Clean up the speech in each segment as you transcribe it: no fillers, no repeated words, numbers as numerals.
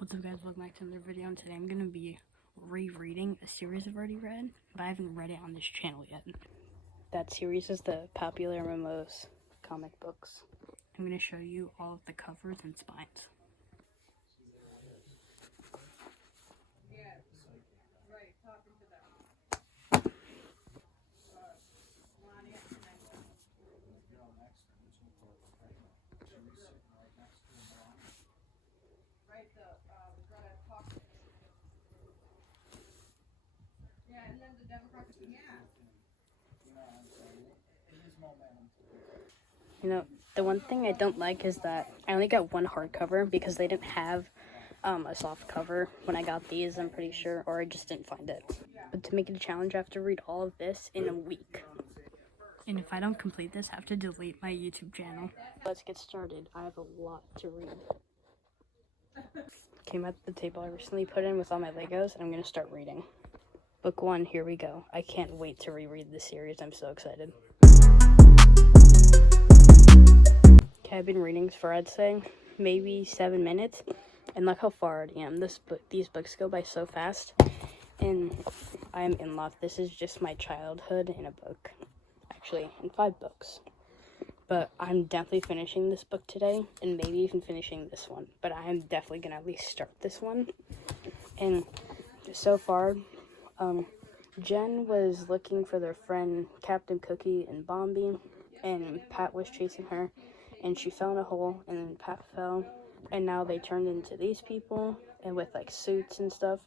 What's up guys, welcome back to another video, and today I'm going to be rereading a series I've already read, but I haven't read it on this channel yet. That series is the Popularmmos comic books. I'm going to show you all of the covers and spines. You know, the one thing I don't like is that I only got one hardcover because they didn't have a soft cover when I got these, I'm pretty sure, or I just didn't find it. But to make it a challenge, I have to read all of this in a week. And if I don't complete this, I have to delete my YouTube channel. Let's get started. I have a lot to read. Came at the table I recently put in with all my Legos, and I'm going to start reading. Book 1, here we go. I can't wait to reread this series. I'm so excited. Okay, I've been reading for, I'd say, maybe 7 minutes. And look how far I already am. These books go by so fast. And I am in love. This is just my childhood in a book. Actually, in 5 books. But I'm definitely finishing this book today. And maybe even finishing this one. But I am definitely going to at least start this one. And so far, Jen was looking for their friend Captain Cookie and Bombi, and Pat was chasing her, and she fell in a hole, and then Pat fell, and now they turned into these people, and with like suits and stuff,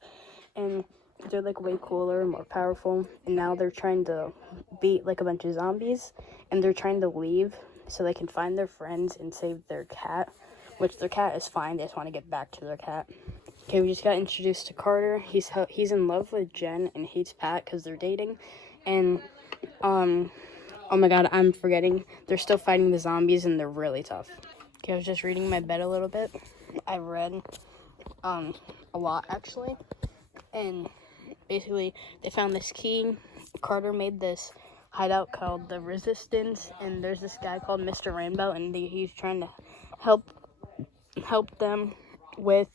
and they're like way cooler and more powerful, and now they're trying to beat like a bunch of zombies, and they're trying to leave so they can find their friends and save their cat, which their cat is fine, they just want to get back to their cat. Okay, we just got introduced to Carter. He's in love with Jen and hates Pat because they're dating. And, oh my god, I'm forgetting. They're still fighting the zombies and they're really tough. Okay, I was just reading my bed a little bit. I read, a lot actually. And basically, they found this key. Carter made this hideout called the Resistance. And there's this guy called Mr. Rainbow. And he's trying to help them with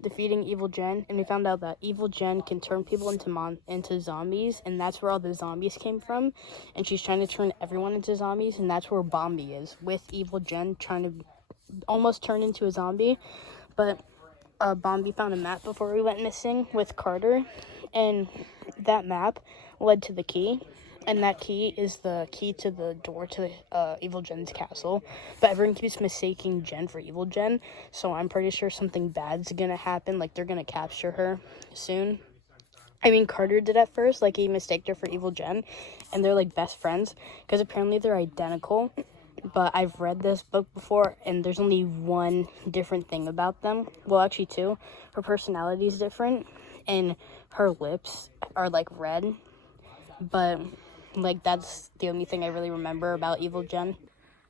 defeating Evil Jen, and we found out that Evil Jen can turn people into zombies, and that's where all the zombies came from, and she's trying to turn everyone into zombies, and that's where Bombi is, with Evil Jen trying to almost turn into a zombie, but Bombi found a map before we went missing with Carter, and that map led to the key. And that key is the key to the door to Evil Jen's castle. But everyone keeps mistaking Jen for Evil Jen. So I'm pretty sure something bad's gonna happen. Like, they're gonna capture her soon. I mean, Carter did at first. Like, he mistaked her for Evil Jen. And they're, like, best friends. Because apparently they're identical. But I've read this book before. And there's only one different thing about them. Well, actually, two. Her personality is different. And her lips are, like, red. But like, that's the only thing I really remember about Evil Jen.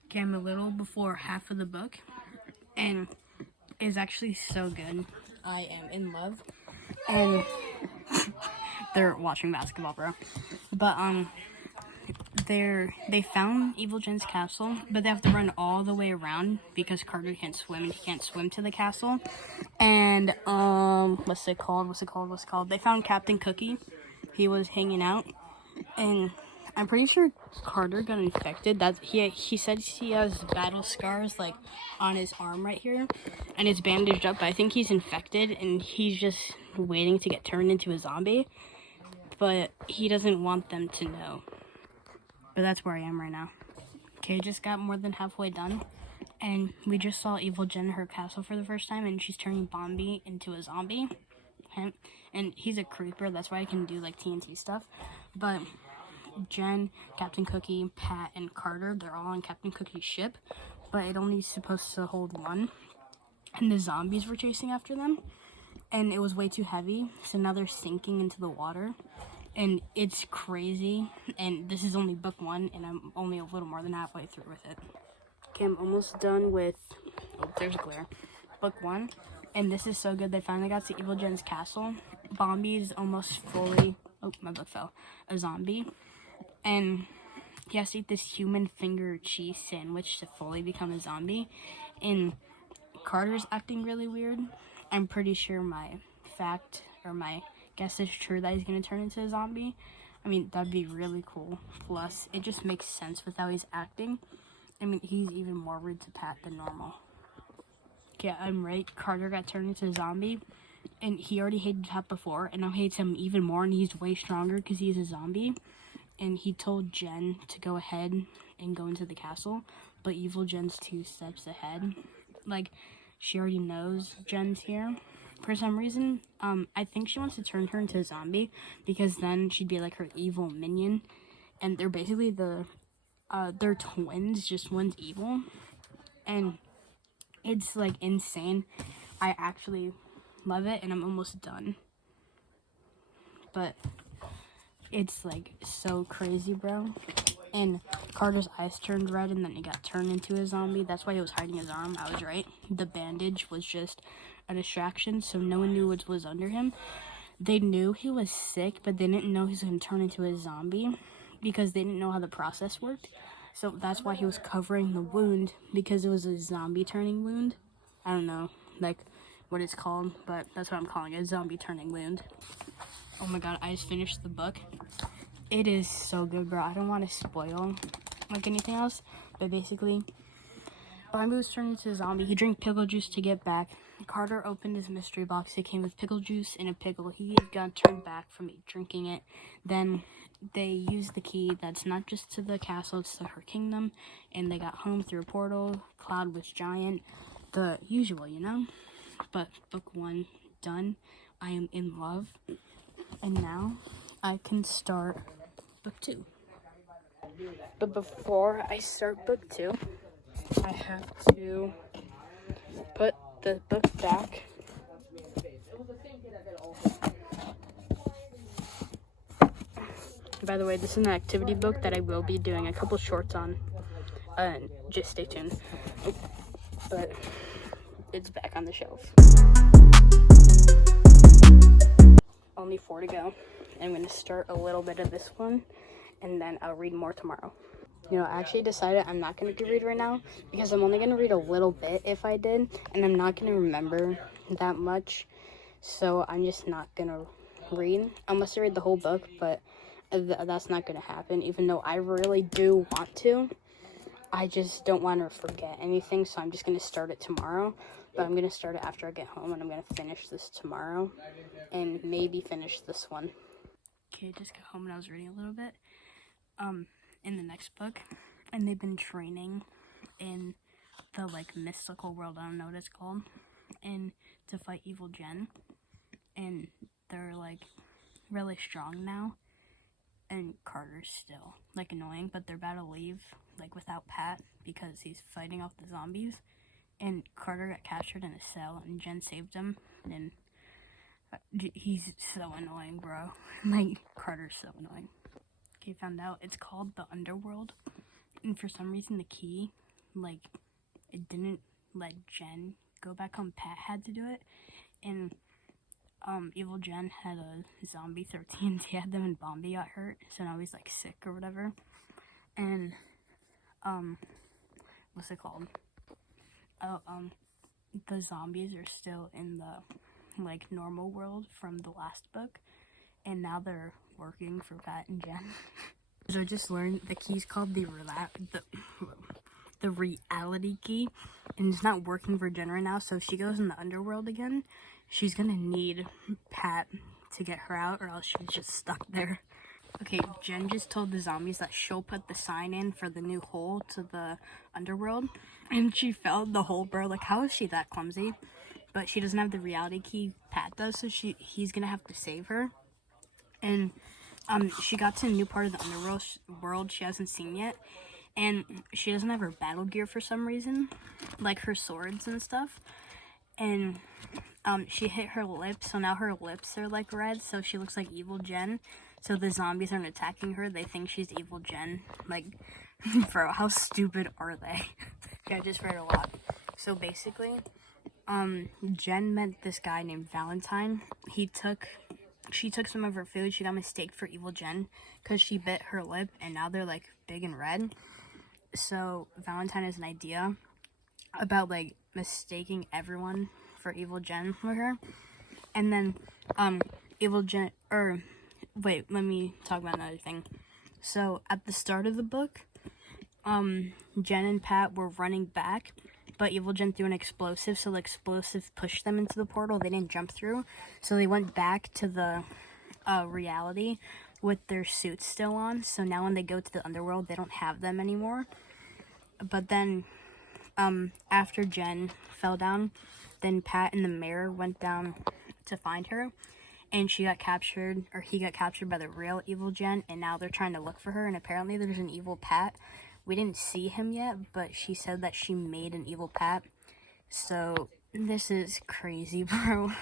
Okay, I'm a little before half of the book, and it's actually so good. I am in love, and they're watching basketball, bro. But they found Evil Jen's castle, but they have to run all the way around because Carter can't swim, and he can't swim to the castle. And what's it called? They found Captain Cookie. He was hanging out, and I'm pretty sure Carter got infected. He said he has battle scars like on his arm right here, and it's bandaged up. But I think he's infected, and he's just waiting to get turned into a zombie. But he doesn't want them to know. But that's where I am right now. Okay, just got more than halfway done, and we just saw Evil Jen in her castle for the first time, and she's turning Bombi into a zombie. Okay? And he's a creeper. That's why I can do like TNT stuff. But Jen, Captain Cookie, Pat, and Carter, they're all on Captain Cookie's ship, but it only is supposed to hold one, and the zombies were chasing after them, and it was way too heavy, so now they're sinking into the water, and it's crazy, and this is only book 1, and I'm only a little more than halfway through with it. Okay, I'm almost done with, there's glare, book 1, and this is so good. They finally got to Evil Jen's castle. Bombi is almost fully, my book fell, a zombie. And he has to eat this human finger cheese sandwich to fully become a zombie. And Carter's acting really weird. I'm pretty sure my fact or my guess is true that he's gonna turn into a zombie. I mean, that'd be really cool. Plus, it just makes sense with how he's acting. I mean, he's even more rude to Pat than normal. Okay, I'm right. Carter got turned into a zombie, and he already hated Pat before, and now hates him even more, and he's way stronger because he's a zombie. And he told Jen to go ahead and go into the castle, but evil Jen's 2 steps ahead. Like, she already knows Jen's here. For some reason, I think she wants to turn her into a zombie, because then she'd be like her evil minion. And they're basically they're twins, just one's evil. And it's like insane. I actually love it, and I'm almost done. But it's like so crazy, bro. And Carter's eyes turned red, and then he got turned into a zombie. That's why he was hiding his arm. I was right. The bandage was just a distraction, so no one knew what was under him. They knew he was sick, but they didn't know he was going to turn into a zombie because they didn't know how the process worked. So that's why he was covering the wound, because it was a zombie turning wound. I don't know, like, what it's called, but that's what I'm calling it, a zombie turning wound. Oh my god, I just finished the book. It is so good, bro. I don't want to spoil, like, anything else, but basically, Bambi was turned into a zombie. He drank pickle juice to get back. Carter opened his mystery box. It came with pickle juice and a pickle. He got turned back from drinking it. Then they used the key that's not just to the castle, it's to her kingdom, and they got home through a portal. Cloud was giant. The usual, you know? But book 1 done. I am in love. And now I can start book 2. But before I start book 2, I have to put the book back. By the way, this is an activity book that I will be doing a couple shorts on. Just stay tuned. But it's back on the shelf. Only 4 to go. I'm going to start a little bit of this one, and then I'll read more tomorrow. You know, I actually decided I'm not going to read right now, because I'm only going to read a little bit if I did, and I'm not going to remember that much, so I'm just not going to read. I must read the whole book, but that's not going to happen, even though I really do want to. I just don't want to forget anything, so I'm just going to start it tomorrow, but I'm going to start it after I get home, and I'm going to finish this tomorrow, and maybe finish this one. Okay, just got home and I was reading a little bit. In the next book, and they've been training in the, like, mystical world, I don't know what it's called, and to fight evil Jen, and they're, like, really strong now, and Carter's still, like, annoying, but they're about to leave, like, without Pat, because he's fighting off the zombies, and Carter got captured in a cell, and Jen saved him, and he's so annoying, bro. Like, Carter's so annoying. Okay, found out it's called the Underworld, and for some reason the key, like, it didn't let Jen go back home. Pat had to do it, and evil Jen had a zombie 13. He had them, and Bombi got hurt, so now he's, like, sick or whatever. And what's it called? The zombies are still in the, like, normal world from the last book, and now they're working for Pat and Jen. So I just learned the key's called the reality key, and it's not working for Jen right now, so if she goes in the underworld again, she's gonna need Pat to get her out, or else she's just stuck there. Okay, Jen just told the zombies that she'll put the sign in for the new hole to the underworld, and she fell in the hole, bro. Like, how is she that clumsy? But she doesn't have the reality key, Pat does, so he's gonna have to save her. And she got to a new part of the underworld she hasn't seen yet, and she doesn't have her battle gear for some reason, like her swords and stuff, and she hit her lips, so now her lips are, like, red, so she looks like evil Jen, so the zombies aren't attacking her, they think she's evil Jen. Like, bro, how stupid are they? I just read a lot. So basically, Jen met this guy named Valentine. She took some of her food. She got mistaken for evil Jen because she bit her lip, and now they're, like, big and red. So Valentine has an idea about, like, mistaking everyone for Evil Jen with her. And then, Evil Jen, wait, let me talk about another thing. So, at the start of the book, Jen and Pat were running back, but Evil Jen threw an explosive, so the explosive pushed them into the portal. They didn't jump through, so they went back to the reality with their suits still on. So now when they go to the underworld, they don't have them anymore. But then, after Jen fell down, then Pat and the mayor went down to find her, and she got captured, or he got captured by the real Evil Jen, and now they're trying to look for her, and apparently there's an evil Pat. We didn't see him yet, but she said that she made an evil Pat. So, this is crazy, bro.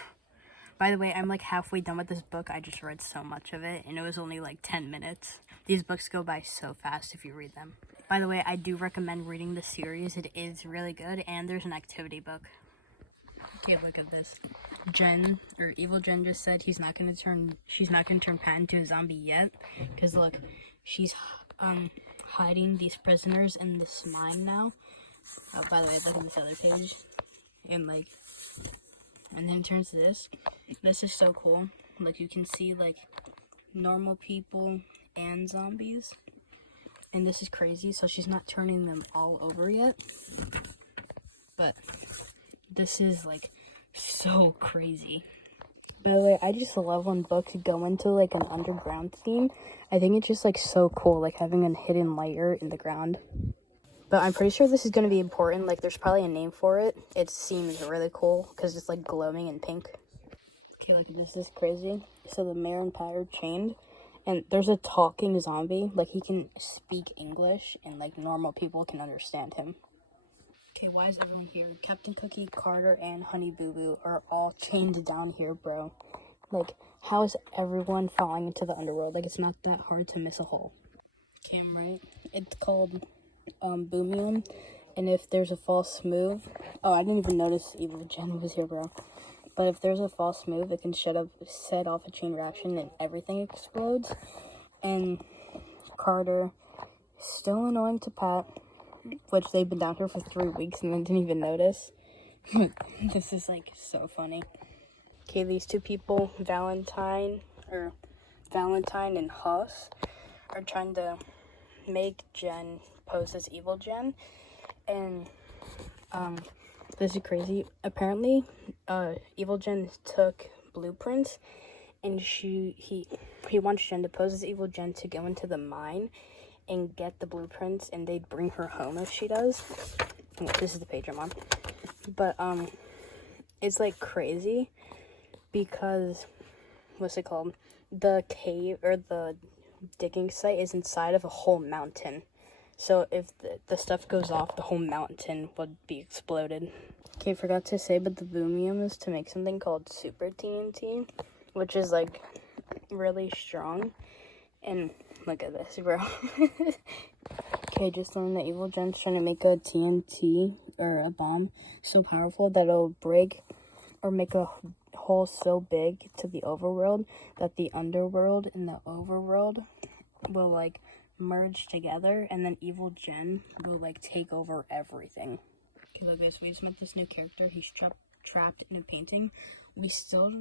By the way, I'm like halfway done with this book. I just read so much of it, and it was only like 10 minutes. These books go by so fast if you read them. By the way, I do recommend reading the series. It is really good, and there's an activity book. Okay, look at this. Evil Jen just said she's not gonna turn Pat into a zombie yet. Cause look, she's hiding these prisoners in this mine now. Oh, by the way, look at this other page. And then it turns to this. This is so cool. Like, you can see, like, normal people and zombies. And this is crazy, so she's not turning them all over yet. But this is, like, so crazy. By the way, I just love when books go into, like, an underground theme. I think it's just, like, so cool, like, having a hidden layer in the ground. But I'm pretty sure this is going to be important. Like, there's probably a name for it. It seems really cool because it's, like, glowing in pink. Okay, look at this. This is crazy. So the mayor and Pat are chained. And there's a talking zombie. Like, he can speak English. And, like, normal people can understand him. Okay, why is everyone here? Captain Cookie, Carter, and Honey Boo Boo are all chained down here, bro. Like, how is everyone falling into the underworld? Like, it's not that hard to miss a hole. Okay, I'm right. It's called Boomium, and if there's a false move, I didn't even notice Evil Jen was here, bro. But if there's a false move, it can set off a chain reaction and everything explodes. And Carter, still annoying to Pat, which they've been down here for 3 weeks and they didn't even notice. This is like so funny. Okay, these two people, Valentine and Huss, are trying to make Jen pose as Evil Jen, and this is crazy. Apparently, Evil Jen took blueprints, and he wants Jen to pose as Evil Jen to go into the mine and get the blueprints, and they'd bring her home if she does. This is the page I'm on, but it's like crazy because what's it called? The cave or the digging site is inside of a whole mountain. So if the stuff goes off, the whole mountain would be exploded. Okay, forgot to say, but the Boomium is to make something called Super TNT, which is like really strong. And look at this, bro. Okay, just learned that Evil Jen's trying to make a TNT or a bomb so powerful that it'll break or make a hole so big to the overworld that the underworld and the overworld will like merge together, and then Evil Jen will like take over everything. Okay, look guys, we just met this new character. He's trapped in a painting. We still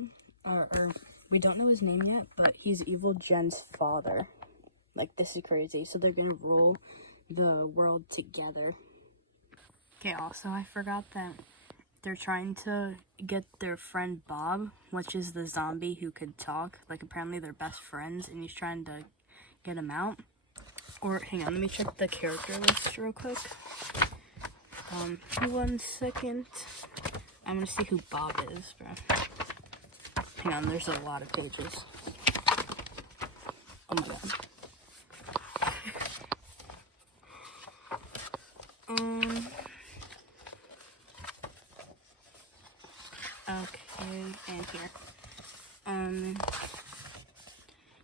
we don't know his name yet, but he's Evil Jen's father. Like, this is crazy. So they're gonna rule the world together. Okay, also I forgot that they're trying to get their friend Bob, which is the zombie who could talk. Like, apparently they're best friends, and he's trying to get him out. Or, hang on, let me check the character list real quick. 1 second. I'm gonna see who Bob is, bro. Hang on, there's a lot of pages. Oh my god. Okay, and here.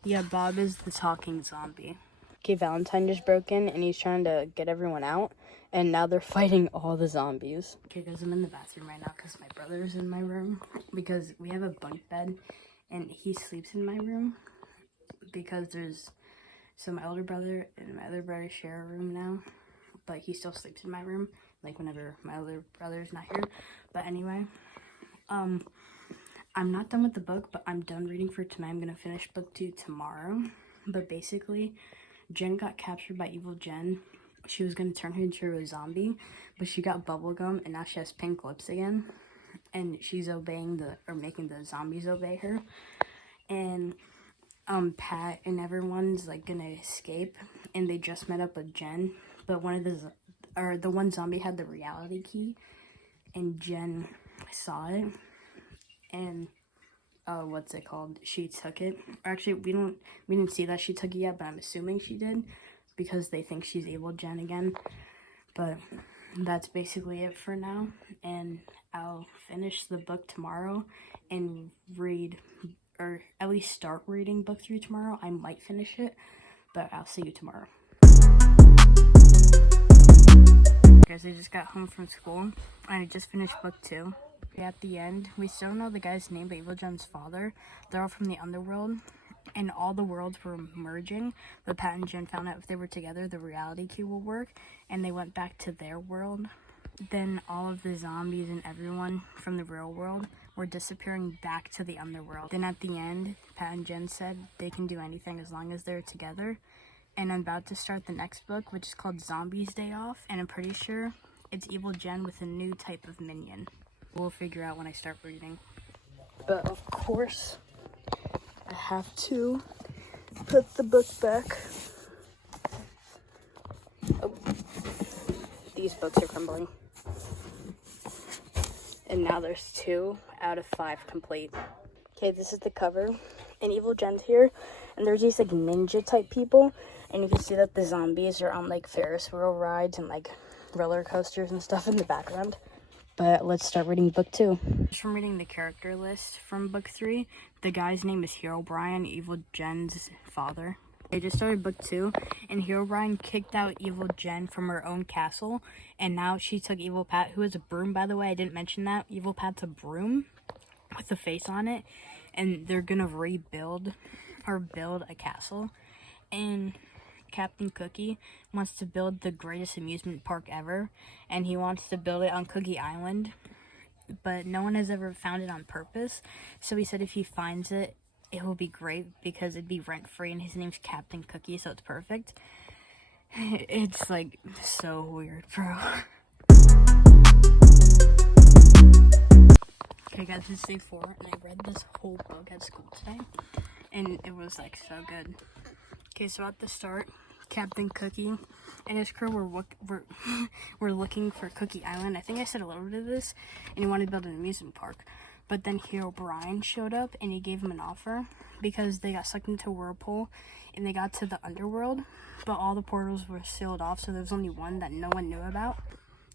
Yeah, Bob is the talking zombie. Okay, Valentine just broke in, and he's trying to get everyone out, and now they're fighting all the zombies. Okay, guys, I'm in the bathroom right now because my brother's in my room, because we have a bunk bed, and he sleeps in my room, because so my older brother and my other brother share a room now, but he still sleeps in my room, like whenever my older brother's not here. But anyway, I'm not done with the book, but I'm done reading for tonight. I'm gonna finish book 2 tomorrow. But basically, Jen got captured by evil Jen. She was gonna turn her into a zombie, but she got bubblegum and now she has pink lips again. And she's making the zombies obey her. And Pat and everyone's like gonna escape, and they just met up with Jen. But the one zombie had the reality key, and Jen saw it, and what's it called? She took it. Or actually, we didn't see that she took it yet, but I'm assuming she did because they think she's evil Jen again. But that's basically it for now, and I'll finish the book tomorrow and read, or at least start reading book 3 tomorrow. I might finish it, but I'll see you tomorrow. Guys, I just got home from school and I just finished book 2. At the end, we still don't know the guy's name, but Evil Jen's father. They're all from the underworld, and all the worlds were merging. But Pat and Jen found out if they were together, the reality key will work, and they went back to their world. Then all of the zombies and everyone from the real world were disappearing back to the underworld. Then at the end, Pat and Jen said they can do anything as long as they're together. And I'm about to start the next book, which is called Zombies Day Off, and I'm pretty sure it's Evil Jen with a new type of minion. We'll figure out when I start reading. But of course, I have to put the book back. Oh, these books are crumbling. And now there's 2 out of 5 complete. Okay, this is the cover. And Evil Jen's here. And there's these like ninja type people. And you can see that the zombies are on like Ferris wheel rides and like roller coasters and stuff in the background. But let's start reading book 2. Just from reading the character list from book 3, the guy's name is Hero Brian, Evil Jen's father. I just started book 2, and Hero Brian kicked out Evil Jen from her own castle, and now she took Evil Pat, who is a broom, by the way. I didn't mention that. Evil Pat's a broom with a face on it, and they're gonna rebuild or build a castle. And Captain Cookie wants to build the greatest amusement park ever, and he wants to build it on Cookie Island, but no one has ever found it on purpose. So he said if he finds it, it will be great because it'd be rent-free, and his name's Captain Cookie, so it's perfect. It's like so weird, bro. Okay guys, this is day 4, and I read this whole book at school today, and it was like so good. Okay, so at the start, Captain Cookie and his crew were looking for Cookie Island. I think I said a little bit of this, and he wanted to build an amusement park. But then Hero Brian showed up, and he gave him an offer because they got sucked into a whirlpool, and they got to the underworld, but all the portals were sealed off, so there was only one that no one knew about.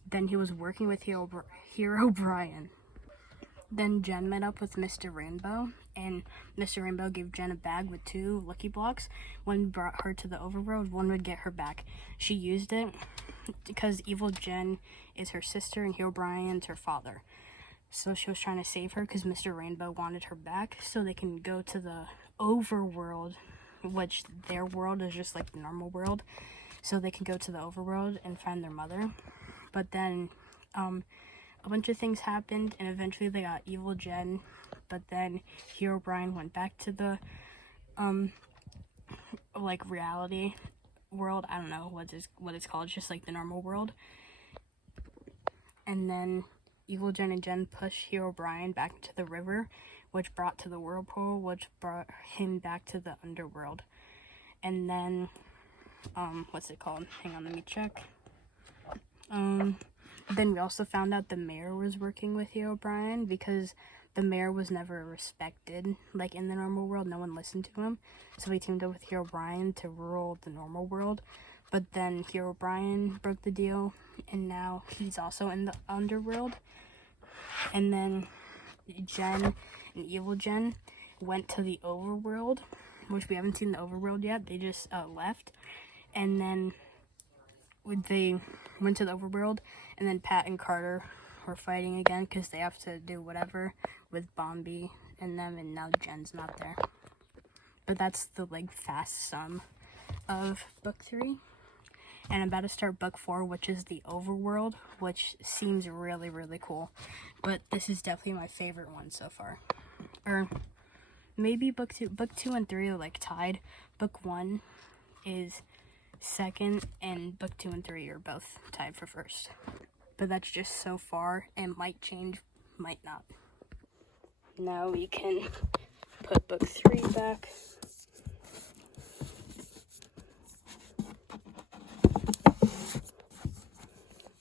Then he was working with Hero Brian. Then Jen met up with Mr. Rainbow, and Mr. Rainbow gave Jen a bag with 2 lucky blocks. One brought her to the overworld, one would get her back. She used it because Evil Jen is her sister and Hero Brian's her father. So she was trying to save her because Mr. Rainbow wanted her back so they can go to the overworld, which their world is just like the normal world. So they can go to the overworld and find their mother. But then, a bunch of things happened, and eventually they got Evil Jen, but then Hero Brian went back to the, like, reality world. I don't know what it's called. It's just, like, the normal world. And then Evil Jen and Jen pushed Hero Brian back into the river, which brought to the whirlpool, which brought him back to the underworld. And then, what's it called? Hang on, let me check. Then we also found out the mayor was working with Hero Brian because the mayor was never respected. Like in the normal world, no one listened to him. So he teamed up with Hero Brian to rule the normal world. But then Hero Brian broke the deal, and now he's also in the underworld. And then Jen and Evil Jen went to the overworld, which we haven't seen the overworld yet. They just left. And then they went to the overworld, and then Pat and Carter were fighting again because they have to do whatever with Bombi and them, and now Jen's not there. But that's the like fast sum of book 3. and I'm about to start book 4, which is the Overworld, which seems really, really cool. But this is definitely my favorite one so far. Or maybe book 2 and 3 are like tied. Book 1 is second, and book 2 and 3 are both tied for first. But that's just so far, and might change, might not. Now we can put book 3 back.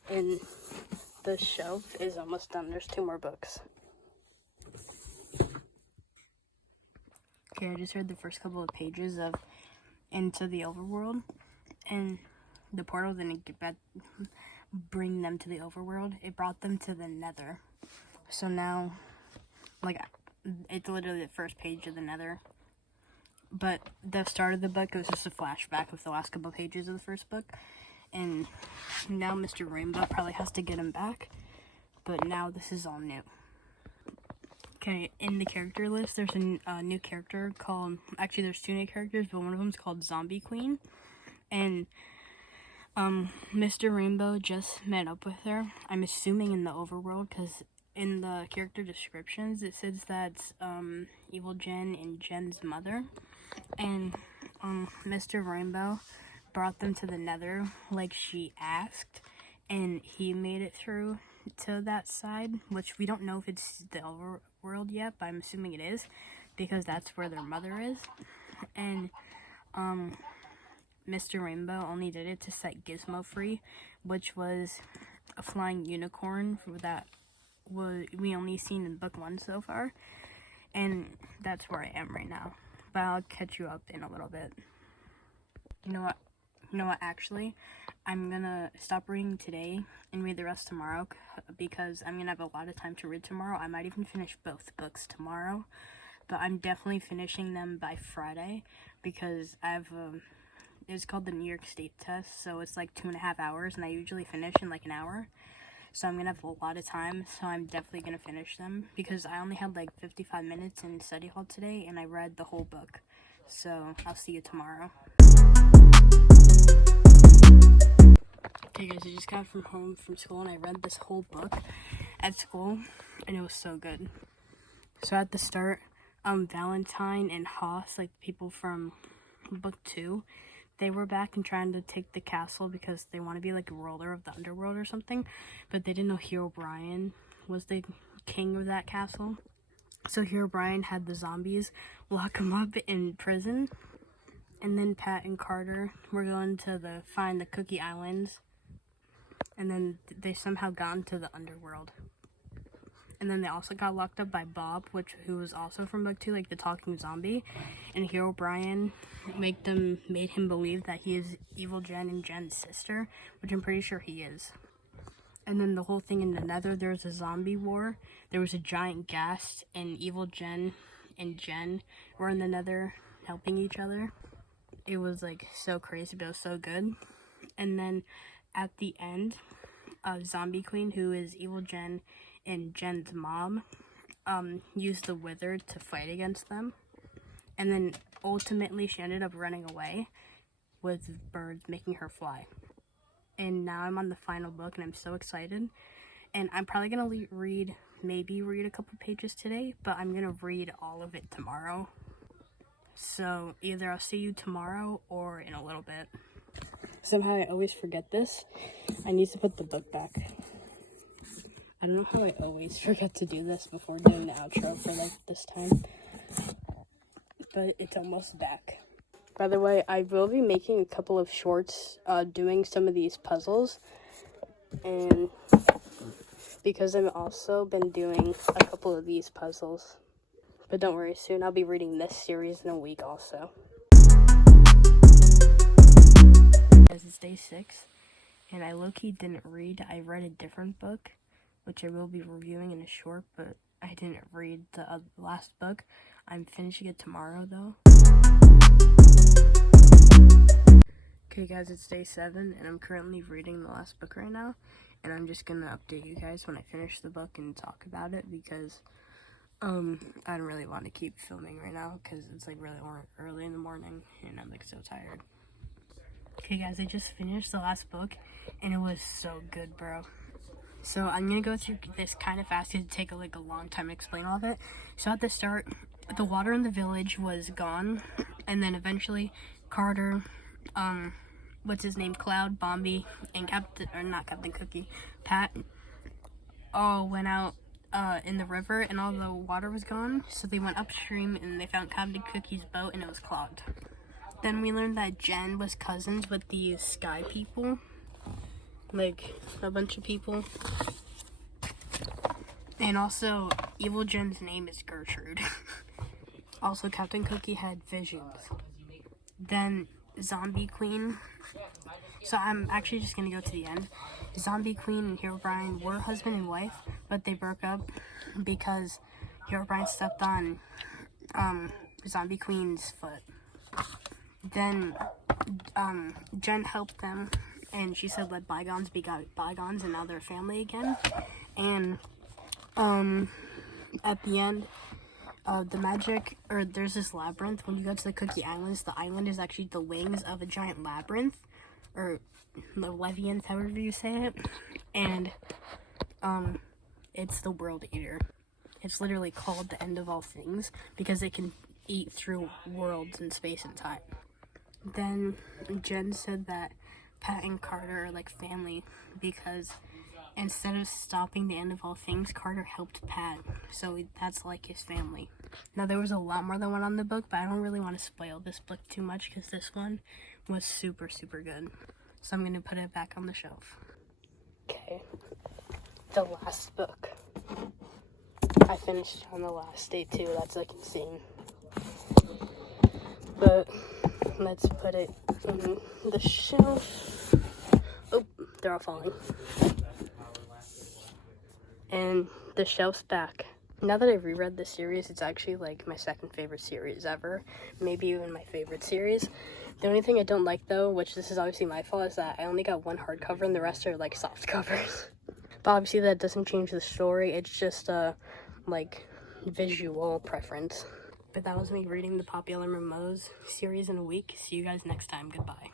And the shelf is almost done. There's 2 more books. Okay, I just read the first couple of pages of Into the Overworld, and the portal didn't bring them to the Overworld. It brought them to the Nether. So now, like, it's literally the first page of the Nether. But the start of the book, it was just a flashback of the last couple of pages of the first book. And now Mr. Rainbow probably has to get him back. But now this is all new. Okay, in the character list, there's a new character called... Actually, there's 2 new characters, but one of them is called Zombie Queen. And Mr. Rainbow just met up with her. I'm assuming in the Overworld, because in the character descriptions, it says that's Evil Jen and Jen's mother. And Mr. Rainbow brought them to the Nether like she asked, and he made it through to that side, which we don't know if it's the Overworld yet, but I'm assuming it is, because that's where their mother is. And Mr. Rainbow only did it to set Gizmo free, which was a flying unicorn that we only seen in book 1 so far. And that's where I am right now. But I'll catch you up in a little bit. You know what, actually, I'm gonna stop reading today and read the rest tomorrow, because I'm gonna have a lot of time to read tomorrow. I might even finish both books tomorrow, but I'm definitely finishing them by Friday, because I have it's called the New York State test, so it's like 2.5 hours, and I usually finish in like an hour. So I'm gonna have a lot of time, so I'm definitely gonna finish them, because I only had like 55 minutes in study hall today, and I read the whole book. So I'll see you tomorrow. Okay guys, I just got home from school, and I read this whole book at school, and it was so good. So at the start, Valentine and Haas, like people from book 2, they were back and trying to take the castle because they want to be like a ruler of the underworld or something, but they didn't know Herobrine was the king of that castle. So Herobrine had the zombies lock him up in prison, and then Pat and Carter were going to find the Cookie Islands, and then they somehow got into the underworld. And then they also got locked up by Bob, who was also from book 2, like the talking zombie. And Herobrine made him believe that he is Evil Jen and Jen's sister, which I'm pretty sure he is. And then the whole thing in the Nether, there was a zombie war. There was a giant ghast, and Evil Jen and Jen were in the Nether helping each other. It was like so crazy, but it was so good. And then at the end, Zombie Queen, who is Evil Jen and Jen's mom, used the Wither to fight against them. And then ultimately she ended up running away with birds making her fly. And now I'm on the final book, and I'm so excited. And I'm probably going to read a couple pages today, but I'm going to read all of it tomorrow. So either I'll see you tomorrow or in a little bit. Somehow I always forget this. I need to put the book back. I don't know how I always forget to do this before doing the outro for like this time. But it's almost back. By the way, I will be making a couple of shorts doing some of these puzzles. And because I've also been doing a couple of these puzzles. But don't worry, soon I'll be reading this series in a week also. Guys, it's day 6, and I low-key didn't read. I read a different book, which I will be reviewing in a short, but I didn't read the last book. I'm finishing it tomorrow, though. Okay, guys, it's day 7, and I'm currently reading the last book right now, and I'm just gonna update you guys when I finish the book and talk about it, because I don't really want to keep filming right now, because it's like really early in the morning, and I'm like so tired. Okay guys, I just finished the last book and it was so good, bro. So I'm gonna go through this kind of fast because it take a long time to explain all of it. So at the start, the water in the village was gone, and then eventually Carter, what's his name, Cloud, Bombi, and not Captain Cookie, Pat, all went out in the river, and all the water was gone. So they went upstream and they found Captain Cookie's boat, and it was clogged. Then we learned that Jen was cousins with these sky people, like a bunch of people. And also, Evil Jen's name is Gertrude. Also, Captain Cookie had visions. Then Zombie Queen. So I'm actually just gonna go to the end. Zombie Queen and Herobrine were husband and wife, but they broke up because Herobrine stepped on Zombie Queen's foot. Then Jen helped them, and she said let bygones be bygones, and now they're family again. And at the end, there's this labyrinth. When you go to the Cookie Islands, the island is actually the wings of a giant labyrinth, or the Levian, however you say it. And it's the World Eater. It's literally called the end of all things because it can eat through worlds and space and time. Then Jen said that Pat and Carter are like family because instead of stopping the end of all things, Carter helped Pat, so that's like his family. Now there was a lot more that went on in the book, but I don't really want to spoil this book too much because this one was super, super good. So I'm going to put it back on the shelf. Okay, the last book. I finished on the last day too, that's like insane. But let's put it on the shelf. Oh, they're all falling. And the shelf's back. Now that I've reread this series, it's actually like my second favorite series ever. Maybe even my favorite series. The only thing I don't like though, which this is obviously my fault, is that I only got one hardcover and the rest are like soft covers. But obviously that doesn't change the story. It's just like visual preference. But that was me reading the Popularmmos series in a week. See you guys next time. Goodbye.